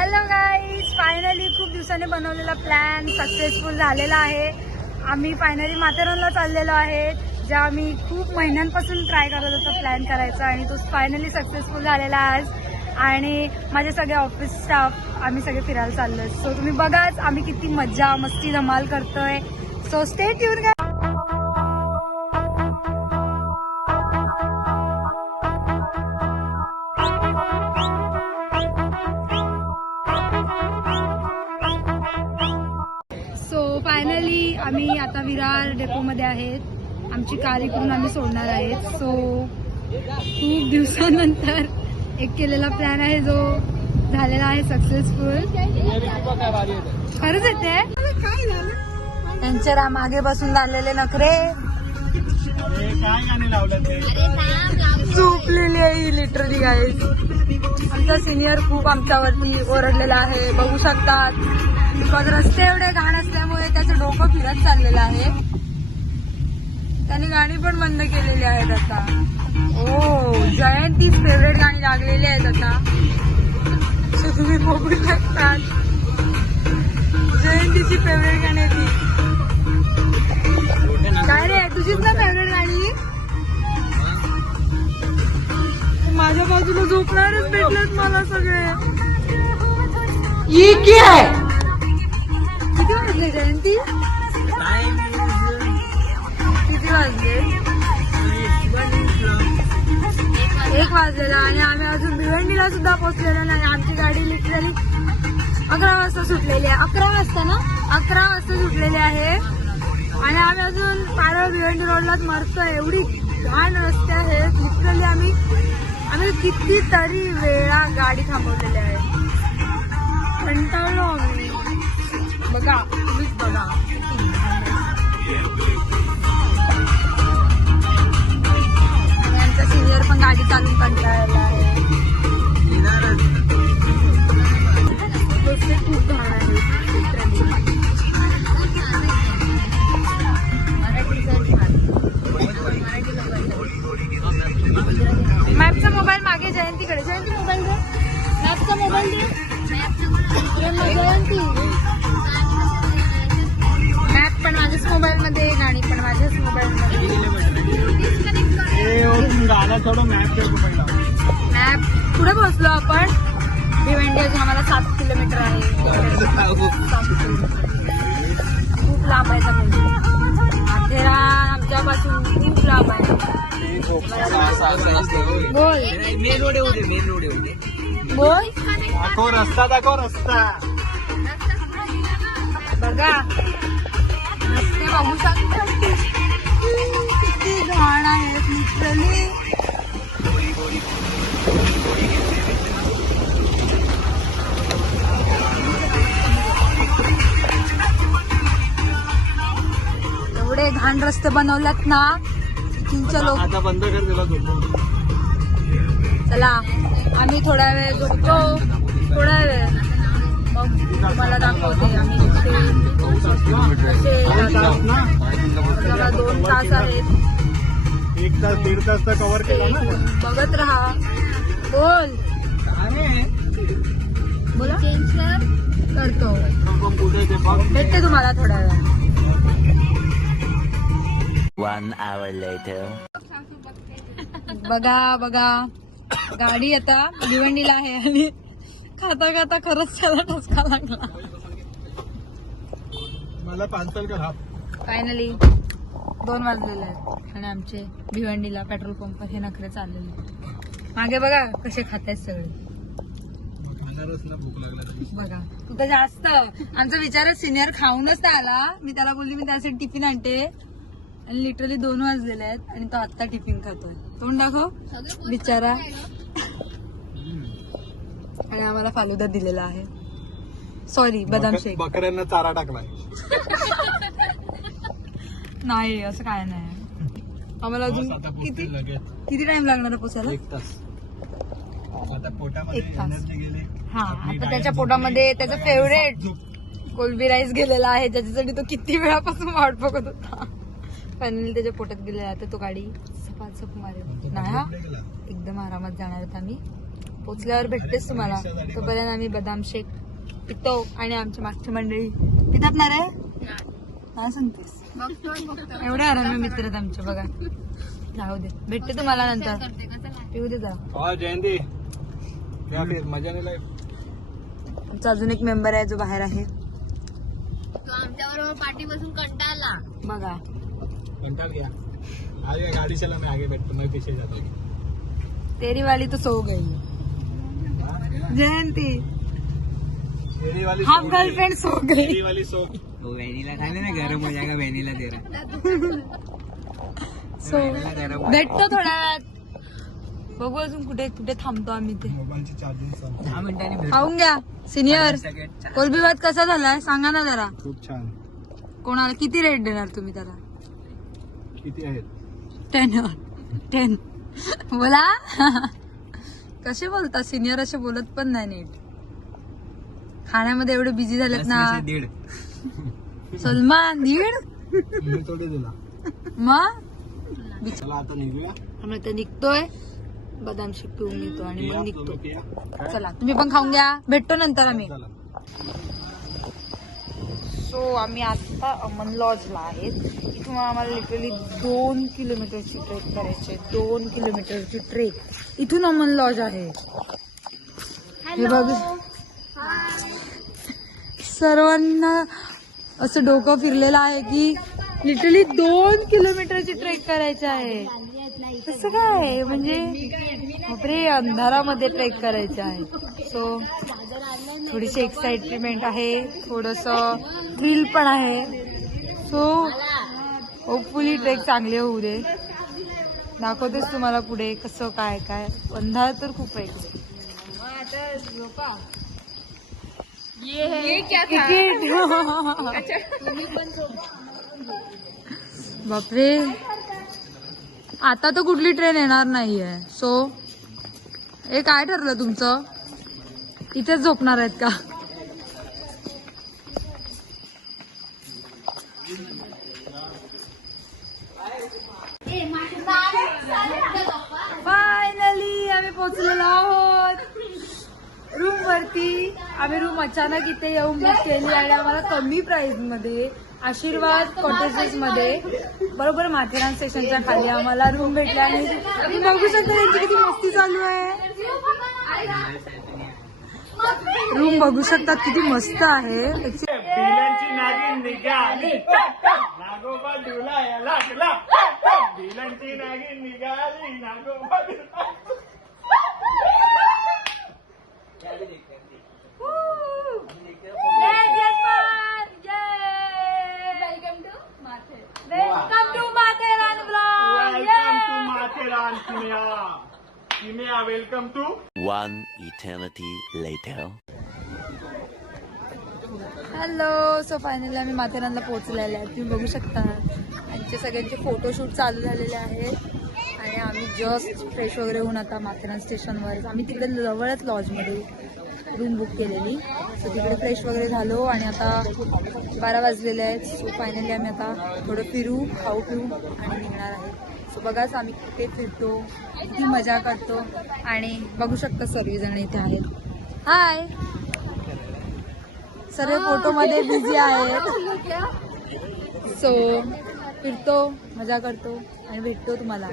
Hello guys, finally खूप दिवसांनी बनवलेला प्लॅन सक्सेसफुल झालेला आहे. आम्ही फायनली माथेरानला चाललेलो आहे, ज्या आम्ही खूप महिन्यांपासून ट्राय करत होतो प्लॅन करायचा आणि तो फायनली सक्सेसफुल झालेला आज. आणि माझे सगळे ऑफिस स्टाफ आम्ही सगळे फिरायला चाललोय. सो तुम्ही बघाच आम्ही किती मज्जा मस्ती धमाल करतोय. So stay tune. फायनली आम्ही आता विरार डेपोमध्ये आहेत. आमची कार इकडून आम्ही सोडणार आहेत. सो खूप दिवसानंतर एक केलेला प्लॅन आहे जो झालेला आहे सक्सेसफुल. खरंच येते त्यांच्या मागे बसून झालेले नखरे झोपलेली आहे लिटरली गाईज. आमचा सिनियर खूप आमच्यावरती ओरडलेला आहे, बघू शकतात. बिकॉज रस्ते एवढे घाण असल्यामुळे त्याचं डोकं फिरत चाललेलं आहे. त्याने गाणी पण बंद केलेली आहेत आता. ओ जयंती फेवरेट गाणी लागलेली आहेत आता. सो तुम्ही बघू शकतात जयंतीची फेवरेट गाणी ती. काय रे तुझीच ना फेवरेट गाणी? माझ्या बाजूला झोपणारच भेटलेत मला सगळे. ये क्या है? किती वाजले जयंती? किती वाजले? 1 वाजलेला आणि आम्ही अजून भिवंडीला सुद्धा पोहोचलेलो नाही. आमची गाडी लिटरली 11 वाजता सुटलेली आहे. 11 वाजता ना 11 वाजता सुटलेली आहे आणि आम्ही अजून पारळ भिवंडी रोडलाच मरतोय. एवढी घाण रस्ते आहेत लिटरली. आम्ही कितीतरी वेळा गाडी थांबवलेली आहे. कंटाळलो आम्ही. बघा तुम्हीच बघा. आणि आमचा सिनियर पण गाडी चालून कंटाळलेला आहे. रस्ते खूप घाण आहेत. मॅपचा मोबाईल मागे जयंतीकडे. जयंती मोबाईल दे. मॅपचा मोबाईल दे. जयंती मॅप पण माझ्याच मोबाईल मध्ये, गाणी पण माझ्याच मोबाईल मध्ये. मॅप पुढे पोहोचलो आपण. भिवंडी अजून आम्हाला 7 किलोमीटर आहे. खूप लांब आहे. माथेरान आमच्यापासून खूप लांब आहे. बोल मेन रोड होते. मेन रोड होते. बोल. दाखव रस्ता, दाखव रस्ता. बघा रस्ते बघू शकता किती घाण आहेत लिटरली. एवढे घाण रस्ते बनवल्यात ना तुमच्या लोक. आता बंद कर दिला. चला आम्ही थोडा वेळ झोपतो. थोडा वेळ मग तुम्हाला दाखवते आम्ही कसे. 2 तास आहेत. 1 तास 1.5 तास तर कव्हर केला ना. बघत राहा. बोल बोला. करतो. भेटते तुम्हाला थोड्या वेळ. 1 hour later. बघा गाडी आता भिवंडीला आहे आणि खाता खाता खरंच त्याला ठसका लागला. मला पार्सल कर. हा फायनली 2 वाजलेले आहेत आणि आमचे भिवंडीला पेट्रोल पंप हे नखरे चाललेले. मागे बघा कसे खातायत सगळे. भूक लागला बघा तू तर जास्त. आमचा विचार सिनियर खाऊनच तर आला. मी त्याला बोलली मी त्यासाठी टिफिन आणते आणि लिटरली 2 वाजलेले आहेत आणि तो आत्ता टिफिन खातोय. तोंड दाखव बिचारा. आणि आम्हाला फालुदा दिलेला आहे. सॉरी बदाम शेक. बकऱ्यांना चारा टाकलाय. नाही असं काय नाही. आम्हाला अजून किती टाइम लागणार पोचायला? 1 तास. आता पोटामध्ये 1 तास. एनर्जी गेली. हा आता त्याच्या पोटामध्ये त्याचा फेवरेट कोलबी राईस गेलेला आहे, ज्याच्यासाठी तो किती वेळापासून वाट बघत होता. फायनली त्याच्या पोटात गेलेला. तर तो गाडी सपाट मारेल नाही. हा एकदम आरामात जाणार आहोत आम्ही. पोचल्यावर भेटतेच तुम्हाला. तोपर्यंत आम्ही बदाम शेक पितो आणि आमची मागची मंडळी पितात ना रे? काय सांगतेस? एवढे आराम मित्र आहेत आमचे बघा. जाऊ दे, भेटते तुम्हाला नंतर. पिऊ दे जरा. जयंती मजा नाही. आमचा अजून एक मेंबर आहे जो बाहेर आहे. तो आमच्याबरोबर पाठी बसून कंटाळला. बघा कंटाळ गया. आगे गाड़ी चला, मैं आगे बैठता, मैं पीछे जाता हूँ. तेरी वाली तो सो गई जयंती. मेरी वाली हम गर्लफ्रेंड सो गई. मेरी वाली सो. वो वेनिला खाने ना, गरम हो जाएगा. वेनिला दे रहा. सो भेटतो थोड्या वेळात. बघू अजून कुठे कुठे थांबतो आम्ही ते. मोबाईलची चार्जिंग संपली. 10 मिनिटांनी खाऊन घ्या सिनियर. कोलबी भात कसा झालाय सांगा ना जरा. खूप छान. कोणाला किती रेट देणार तुम्ही त्याला? किती आहेत? 10 बोला. कसे बोलता सिनियर? असे बोलत पण नाही नीट. खाण्यामध्ये एवढे बिझी झालेत ना. 1.5. सलमान 1.5 मी थोडी दिला. मग चला आता निघूया. आम्ही आता निघतोय. बदाम शेक पिऊन घेतो आणि मग निघतो. तुम्ही पिया. चला तुम्ही पण खाऊन घ्या. भेटतो नंतर आम्ही. चला. सो आम्ही आता अमन लॉजला आहेत. इथून आम्हाला लिटरली 2 किलोमीटरची ट्रेक करायची. 2 किलोमीटरची ट्रेक इथून अमन लॉज आहे. हे बघ सर्वांना असं डोकं फिरलेलं आहे की लिटरली 2 किलोमीटरची ट्रेक करायची आहे. कसं काय म्हणजे बापरे, अंधारामध्ये ट्रेक करायचं आहे. सो थोडीशी एक्साइटमेंट आहे, थोडस थ्रिल पण आहे. सो होपफुली ट्रेक चांगले होऊ दे. दाखवतेच तुम्हाला पुढे कसं काय काय. अंधार तर खूप आहे इकडे. बापरे, आता तर कुठली ट्रेन येणार नाहीये. सो हे काय ठरलं तुमचं? इथेच झोपणार आहेत का? फायनली आम्ही पोहोचलेलो आहोत रूम वरती. आम्ही रूम अचानक इथे येऊन बुक केली आणि आम्हाला कमी प्राइस मध्ये आशीर्वाद कॉटेजेस मध्ये बरोबर माथेरान स्टेशनच्या खाली आम्हाला रूम भेटला. आणि तुम्ही बघू शकता त्यांची किती मस्ती चालू आहे. रूम बघू शकता किती मस्त आहे. बिलांची नागिन निघाली, नागोबा डुलाया लागला. बिलांची नागिन निघाली, नागोबा welcome to Matheran blog. Matheran. किमिया welcome to. One eternity later. Hello. So finally आम्ही माथेरानला पोहोचलेले आहे. तुम्ही बघू शकता आमचे सगळ्यांचे फोटोशूट चालू झालेले आहेत. आणि आम्ही जस्ट फ्रेश वगैरे होऊन आता माथेरान स्टेशनवर. आम्ही तिकडे जवळच लॉजमध्ये रूम बुक केलेली. सो तिकडे फ्रेश वगैरे झालो आणि आता 12 वाजलेले आहेत. सो फायनली आम्ही आता थोडं फिरू, खाऊ पिऊ आणि निघणार आहे. सो बघाच आम्ही कुठे फिरतो, किती मजा करतो. आणि बघू शकता सर्वजण इथे आहेत. हाय. सर्व फोटोमध्ये बिझी आहेत. सो फिरतो, मजा करतो आणि भेटतो तुम्हाला.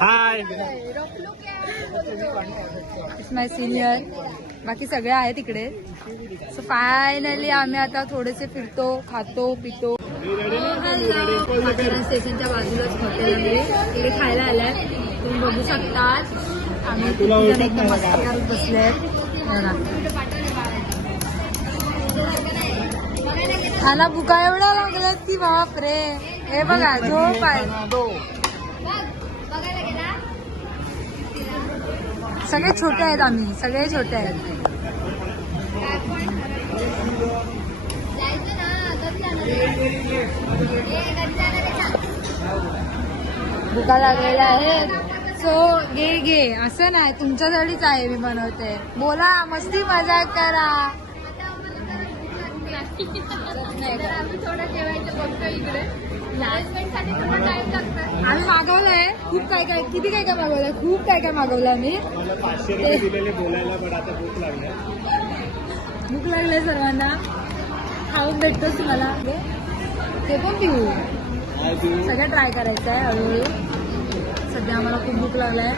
हाय. It's my senior. बाकी सगळे आहेत इकडे. सो फायनली आम्ही आता थोडेसे फिरतो, खातो पितो. माथेरान स्टेशनच्या बाजूलाच हॉटेल आहे. तिकडे खायला आलाय. तुम्ही बघू शकता आम्ही किती जण एकदम मस्ती करत बसले. खाना भुका एवढा लागला की बाप रे. हे बघा झोप आहे. सगळे छोटे आहेत. आम्ही सगळे छोटे आहेत. भुका लागलेल्या आहेत. सो घे असं नाही, तुमच्यासाठीच आहे मी बनवते. बोला, मस्ती मजाक करा. आम्ही थोडं जेवायचं बघतो इकडे. मॅनेजमेंटसाठी थोडा टाइम लागतो. आम्ही मागवलंय खूप काय काय, किती काय काय मागवलंय, खूप काय काय मागवलं आम्ही. मला 500 रुपये दिलेले बोलायला, पण आता भूक लागली. भूक लागले सर्वांना, खाऊन भेटतोच तुम्हाला. ते पण पिऊ, सगळं ट्राय करायचं आहे हळूहळू. सध्या आम्हाला खूप भूक लागलाय.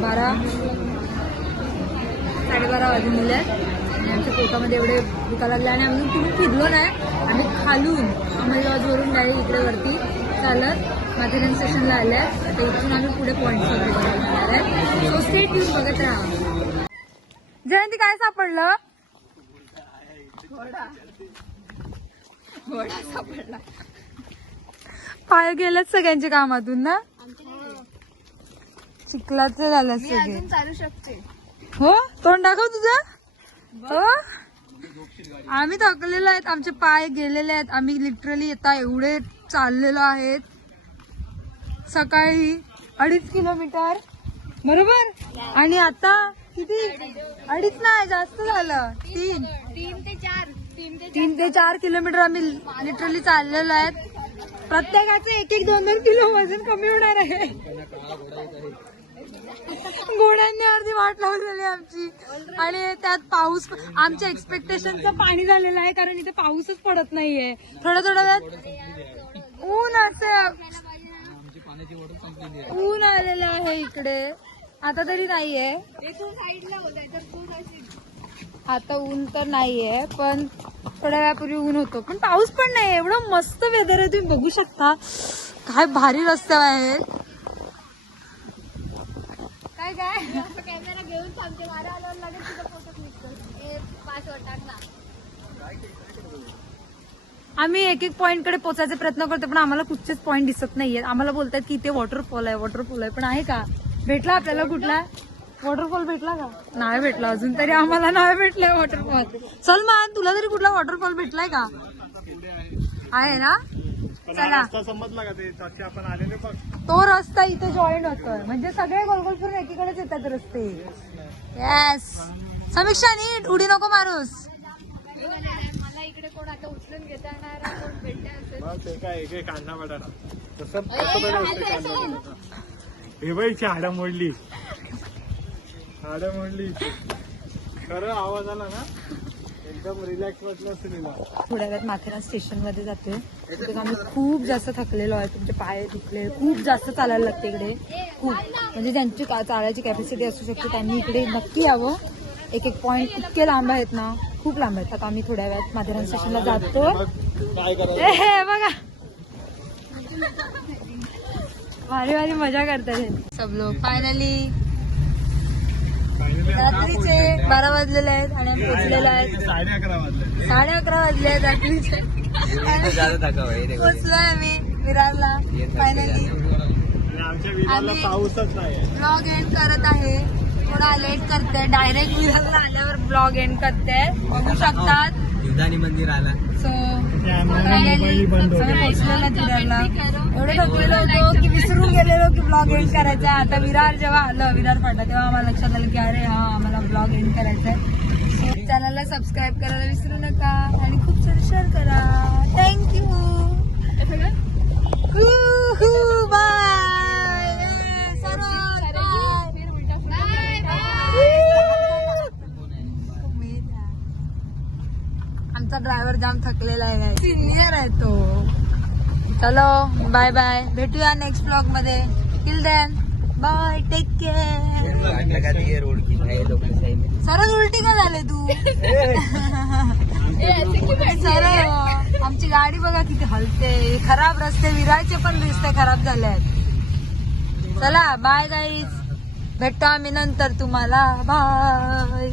12-12:30 वाजून दिले आणि आमच्या पोटामध्ये एवढे भूका लागले आणि आम्ही कुठून फिरलो नाही. आम्ही खालून अंमली लॉजवरून डायरेक्ट इकडे वरती चालत माथेरान स्टेशनला आले. आता इथून आम्ही पुढे पॉईंट जाणार आहे. सो स्टे ट्यून बघत राहा. जयंती काय सापडलं? घोडा सापडला. पाय गेलेत सगळ्यांच्या कामातून ना, चिखलाचे झालं सगळे. चालू शकते. हो, तोंड दाखव तुझं. हो, आम्ही थकलेलो आहेत, आमचे पाय गेलेले आहेत. आम्ही लिटरली येता एवढे चाललेलो आहेत. सकाळी 2.5 किलोमीटर बरोबर, आणि आता किती? 2.5 नाही, जास्त झालं. 3 ते 4 किलोमीटर आम्ही लिटरली चाललेलो आहेत. प्रत्येकाचं 1-1, 2-2 किलो वजन कमी होणार आहे. घोड्यांनी अर्धी वाट लावलेली आमची. आणि त्यात पाऊस, आमच्या एक्सपेक्टेशनचं पाणी झालेलं आहे, कारण इथे पाऊसच पडत नाहीये. थोड्या वेळात ऊन असं ऊन आलेलं आहे इकडे. आता तरी नाहीये, आता ऊन तर नाहीये, पण थोड्या वेळापूर्वी ऊन होतं, पण पाऊस पण नाही. एवढं मस्त वेदर आहे, तुम्ही बघू शकता. काय भारी रस्ते आहे. काय काय कॅमेरा घेऊन थांबते, वारा आल्यावर लगेच तुझा फोटो क्लिक कर. पास वाटणार ना. आम्ही एक पॉइंट कडे पोहोचायचा प्रयत्न करतो, पण आम्हाला कुठचेच पॉइंट दिसत नाहीये. आम्हाला बोलतात की इथे वॉटरफॉल आहे, वॉटरफॉल आहे, पण आहे का? भेटला आपल्याला कुठला वॉटरफॉल? भेटला का? नाही भेटला अजून तरी, आम्हाला नाही भेटलाय वॉटरफॉल. सलमान, तुला तरी कुठला वॉटरफॉल भेटलाय का? आहे ना? चला, समजला का ते तसे आपण आलेले बघ. तो रस्ता इथे जॉईन होतोय, म्हणजे सगळे गोलगोल फिरून एकीकडेच येतात रस्ते. येस, समीक्षा नीट उडी नको मारूस. मला इकडे कोण आता उचलून घेता येणार, कोण भेटते असेल. ते काय एक कांदा बटाटा तसं कांदा बटाटा. हे बाईची हाडं मोडली, हाडं मोडली. खरं आवाज आला ना, एकदम रिलॅक्स वाटलं असं तिला. थोड्या वेळात माथेरान स्टेशन मध्ये जातोय. तिथे आम्ही खूप जास्त थकलेलो आहे, तुमचे पाय दुखले, खूप जास्त चालायला लागते इकडे. खूप म्हणजे ज्यांची चालायची कॅपॅसिटी असू शकते त्यांनी इकडे नक्की यावं. एक पॉइंट इतके लांब आहेत ना, खूप लांब आहेत. आता आम्ही थोड्या वेळात माथेरान स्टेशनला जातो. काय करायचं बघा, भारी भारी मजा करतात हे सब लोक. फायनली रात्रीचे 12 वाजलेले आहेत आणि आम्ही पोचलेले आहेत. 11:30 वाजले. 11:30 वाजले आहेत रात्रीचे. पोचलोय आम्ही विरारला फायनली. आमच्या विरारला पाऊसच नाही. ब्लॉग एंड करत आहे, थोडा लेट करते. डायरेक्ट विरारला आल्यावर ब्लॉग एंड करते, बघू शकतात. युधानी मंदिर आला. सो फायनली पोचलेला विरारला. एवढे थकलेलो होतो की विसरून गेलेलो की ब्लॉग एंड करायचा आहे. आता विरार जेव्हा आलं, विरार फाटा, तेव्हा आम्हाला लक्षात आलं की अरे हा, आम्हाला ब्लॉग एंड करायचा आहे. चॅनलला सबस्क्राईब करायला विसरू नका आणि खूप सारे शेअर करा. थँक्यू. बाय. आमचा ड्रायव्हर जाम थकलेला आहे, सिनियर आहे तो. चलो बाय बाय, भेटूया नेक्स्ट ब्लॉग मध्ये. Till then bye, take care. Road की सरळ उलटी का झाले तू? सरळ. आमची गाडी बघा किती हलते. खराब रस्ते, विरारचे पण रस्ते खराब झाले आहेत. चला बाय गाईज, भेटतो आम्ही नंतर तुम्हाला. बाय.